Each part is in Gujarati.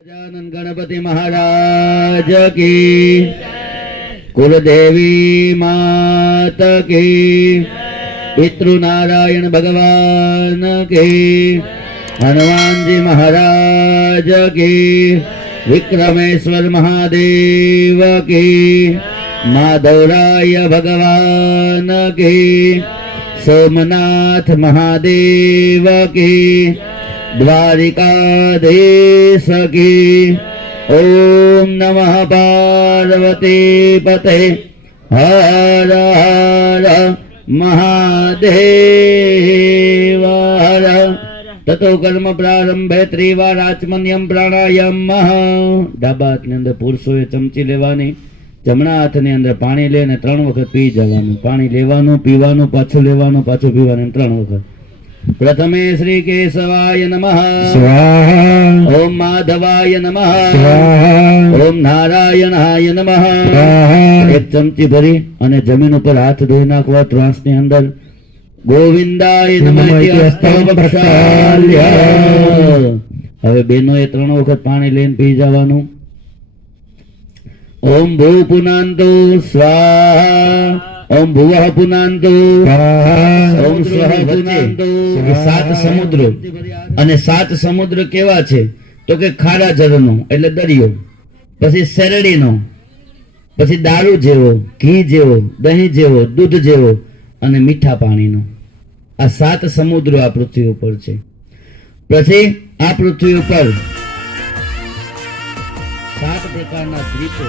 गजानन गणपति महाराज की, कुलदेवी माता की, पितृ नारायण भगवान की, हनुमान जी महाराज की, विक्रमेश्वर महादेव की, माधवराय भगवान की, सोमनाथ महादेव की, द्वारिकाधीश की। ओम नमः पार्वती पते हर हर महादेव हर। ततो कर्म प्रारंभे त्रिवार आचमन्यम प्राणायाम। ડાબા હાથની અંદર પુરુષોએ ચમચી લેવાની, જમણા હાથની અંદર પાણી લઈને 3 વખત પી જવાનું. પાણી લેવાનું, પીવાનું, પાછું લેવાનું, પાછું પીવાનું, 3 વખત. प्रथमे श्री केशवाय नमः स्वाहा, ओम माधवाय नमः स्वाहा, ओम नारायणाय नमः स्वाहा। एक चमची भरी अने जमीन पर हाथ धोई नाखवा ત્રાસની અંદર. गोविंदाय नमः स्तव प्रसाल्य। હવે બેનોએ 3 વખત પાણી લઈને પી જવાનું. ओम भू पुनांतु स्वाहा, ओम भुवः पुनांतु, ओम स्वः पुनांतु। 7 સમુદ્રો અને 7 સમુદ્ર કેવા છે તો કે ખારા જળનો એટલે દરિયો, પછી શેરડીનો, પછી દારૂ જેવો, ઘી જેવો, દહીં જેવો, દૂધ જેવો અને મીઠા પાણીનો. આ 7 સમુદ્રો આ પૃથ્વી ઉપર છે. પછી આ પૃથ્વી ઉપર 7 પ્રકારના દ્વીપો.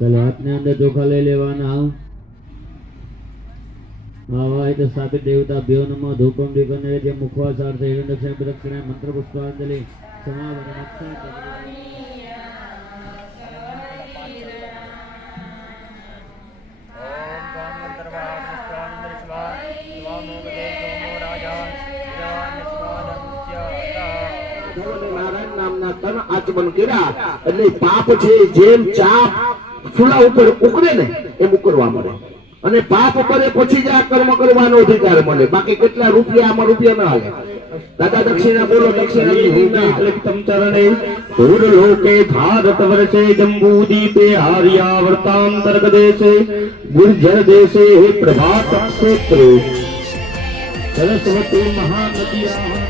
चलो हाथने अंदर चोखा ले लेवाना. आवाय तो स्थापित देवता भ्यो नमः. धूपम दीपने मुखवासार्थ दक्षिण प्रदक्षिणे मंत्र पुष्पांजलि समावरण. નારાયણ નામના તન આચમન કર્યા એટલે પાપ છે જેમ ચા ચૂલા ઉપર ઉકળે ને એમ ઉકળવા મળે, અને પાપ કરે પછી જ આ કર્મ કરવાનો અધિકાર મળે. બાકી કેટલા રૂપિયા આમાં રૂપિયા ના હાલે. દાદા દક્ષિણા બોલો. દક્ષિણા ચરણે પૂર લોકે ભારત વર્ષે જંબૂદીપે આર્યાવર્તાંતર્ગ દેશે ગુર્જર દેશે પ્રભાત ક્ષેત્ર સરસ્વતી મહાનદિયા.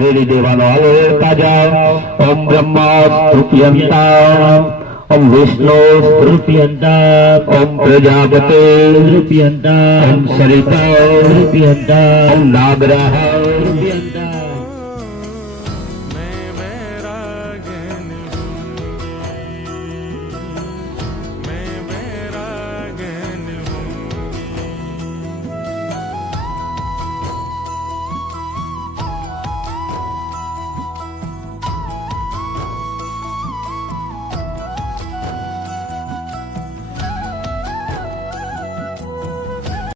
રેડી દેવાનો. હાલો તાજા. ઓમ બ્રહ્મા રૂપિયંતા, ઓમ વિષ્ણુ રૂપિયંતા, ઓમ પ્રજાપતે રૂપિયંતા, ઓમ સરિતા રૂપિયંતા, ઓમ નાગરાહ